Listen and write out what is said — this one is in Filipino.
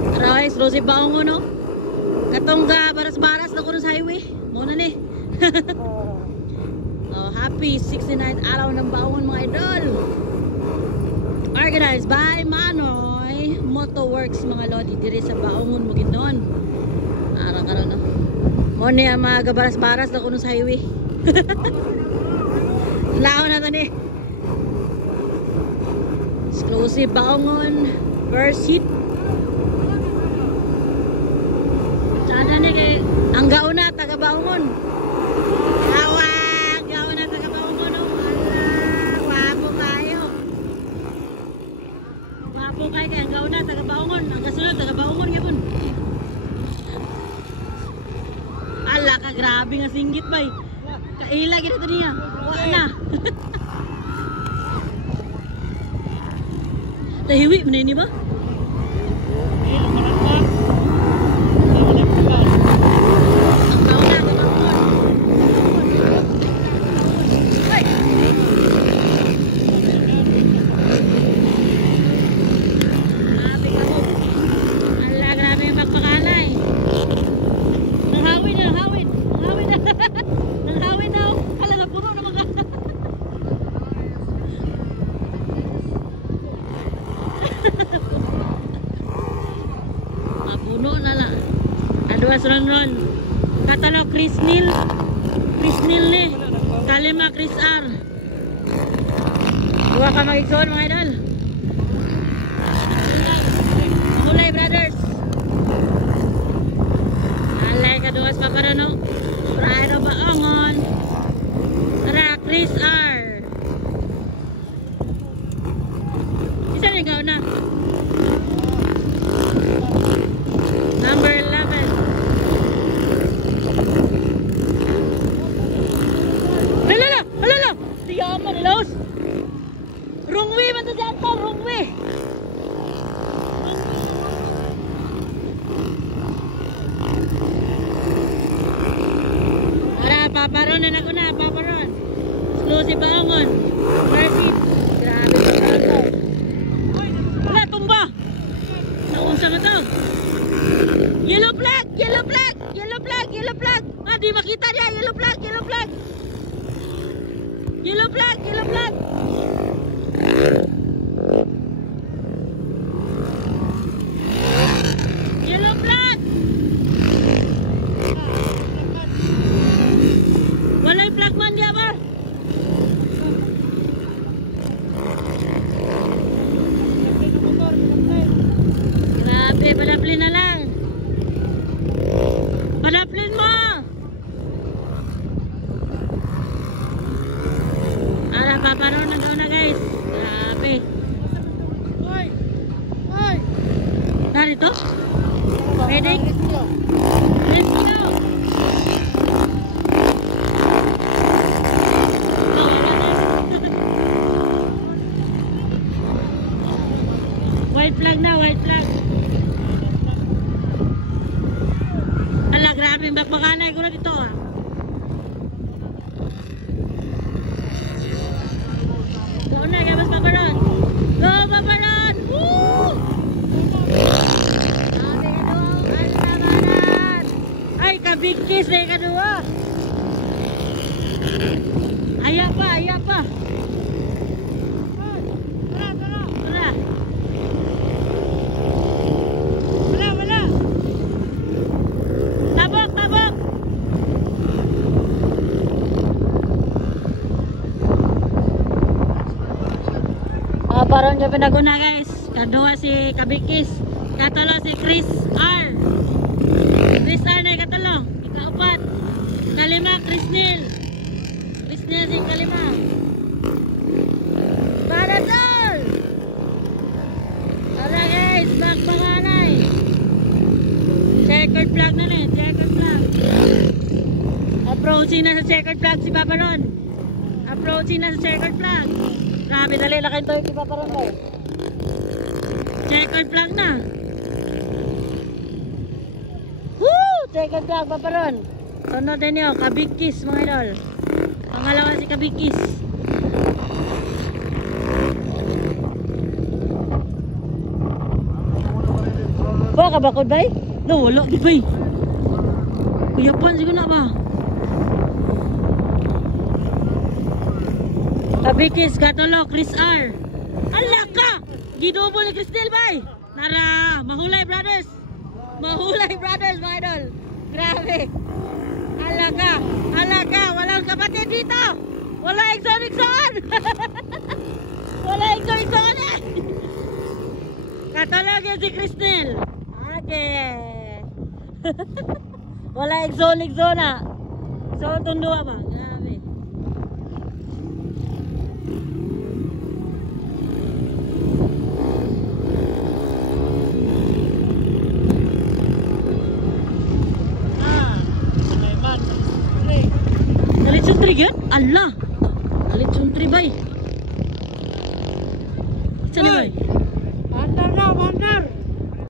Aray, explosive baong ko, no? Katong baras-baras na ko sa highway. Muna ni. Oh, happy 69th araw ng baongon mga idol. Organized by Manoy Motoworks mga lodi. Diri sa baongon mo ginoon. Araw-araw, no? Muna yung mga baras-baras na ko sa highway. Lao na to ni. Exclusive baongon. First hit. Sana ni kay ang gauna taga baongon. Awag, gauna taga baongon. Wapo kayo. Wapo kayo kay ang gauna taga baongon. Ang kasunod taga baongon gyapon. Ala ka grabe nga singgit bay. Kaila gid ito niya. Wa na. Tahiwi man ni ba? Puno na lang. Aduas ron-ron. Katalo Chris Neil ni. Kalima Chris R. Dua ka mag-igsoon mga idol. Mulay brothers. Alay kaduas pa ka no. Ride o baongon. Tara Chris R. Isa na ikaw na. Number 11. Halala! Siyaman, Los! Wrong way man to dyan po, wrong way! Tara, paparon na ako na, paparon. Exclusive baongon. Mercy. Grabe pa ako. Wala, tumba! Naunsa na to. Yellow flag! Yellow flag! Yellow flag! Yellow flag! Ah, di makita niya! Yellow flag! Yellow flag! Yellow flag! Yellow flag! Yellow flag! Wala yung flag man diya ba? Grabe, padaplin na lang. Padaplin mo! Ara, paparoon na daw na guys. Grabe. Narito? Pwede? Let's go! White flag na, white flag. Ala, grabe, bakbakanay ko na dito ah. Doon na, kaya mas paparon. Go, paparon! Woo! Sabi ka doon, alamanan! Ay, kabig kiss na yung kadua. Aya pa, aya pa. Paron dyan pinaguna guys. Kadua si Kabikis. Katalo si Chris R. Chris R na katalo. Ikaupat. Kalima Chris Neil. Chris Neil si kalima. Paradol! Tara guys. Bakbakanay. Checkered flag na rin. Checkered flag. Approaching na sa checkered flag si Paparon. Approaching na sa checkered flag. Grabe, dali na kayo ito yung paparon ko. Checkered flag na. Woo! Checkered flag, paparon. Sunod din nyo, Kabikis mga idol. Pangalawa si Kabikis. Ba ka bakod bay? No, wala di bay. Kuyapan siguro na ba? Kabikis, Gatolo, Chris R. Ala ka! Gidobo ni Cristel bay! Nara! Mahulay brothers! Mahulay brothers mga idol! Grabe! Ala ka! Ala ka! Walang kapatid dito! Wala exon-exon! Wala exon-exon eh! Katulog yun si Cristel! Okay! Wala exon-exon ah! So, tundua ba? Grabe! Nalit yan? Allah! Nalit bay! Saan bay?